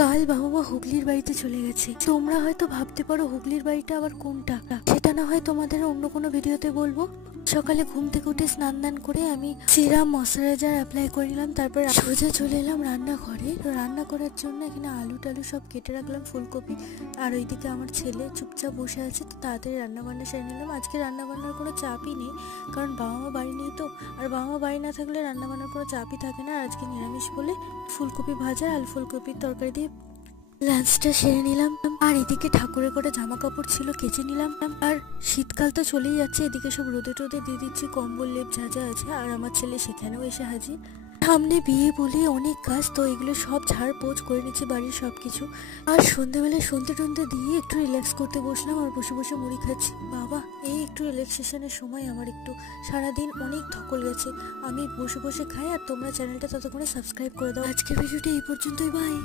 কাল বাবা মা হুগলির বাড়িতে চলে গেছে। তোমরা হয়তো ভাবতে পারো হুগলির বাড়িটা আবার কোনটা, সেটা না হয় তোমাদের অন্য কোনো ভিডিওতে বলবো। সকালে ঘুম থেকে উঠে স্নান দান করে আমি সিরাম ময়শ্চারাইজার অ্যাপ্লাই করে নিলাম, তারপর সোজা চলে এলাম রান্নাঘরে। তো রান্না করার জন্য এখানে আলু টালু সব কেটে রাখলাম, ফুলকপি। আর ওইদিকে আমার ছেলে চুপচাপ বসে আছে, তো তাড়াতাড়ি রান্নাবান্না সেরে নিলাম। আজকে রান্নাবান্নার কোনো চাপই নেই, কারণ বাবা মা বাড়ি নেই তো। আর বাবা মা বাড়ি না থাকলে রান্নাবান্নার কোনো চাপই থাকে না। আর আজকে নিরামিষ বলে ফুলকপি ভাজা আলু ফুলকপির তরকারি দিয়ে লাঞ্চটা সেরে নিলাম। আর এদিকে ঠাকুরের কটা জামা কাপড় ছিল কেচে নিলাম। আর শীতকাল তো চলেই যাচ্ছে, এদিকে সব রোদে টোদে দিয়ে দিচ্ছি, কম্বল লেপ যা যা আছে। আর আমার ছেলে সেখানেও এসে হাজির। সামনে বিয়ে বলে অনেক কাজ, তো এগুলো সব ঝাড় পোছ করে নিচ্ছি বাড়ির সব কিছু। আর সন্ধ্যেবেলায় সন্ধ্যে টন্ধে দিয়ে একটু রিল্যাক্স করতে বসলাম, আর বসে বসে মুড়ি খাচ্ছি। বাবা, এই একটু রিল্যাক্সেশনের সময় আমার। একটু সারাদিন অনেক ধকল গেছে, আমি বসে বসে খাই। আর তোমরা চ্যানেলটা ততক্ষণে সাবস্ক্রাইব করে দাও। আজকের ভিডিওটা এই পর্যন্তই, বাই।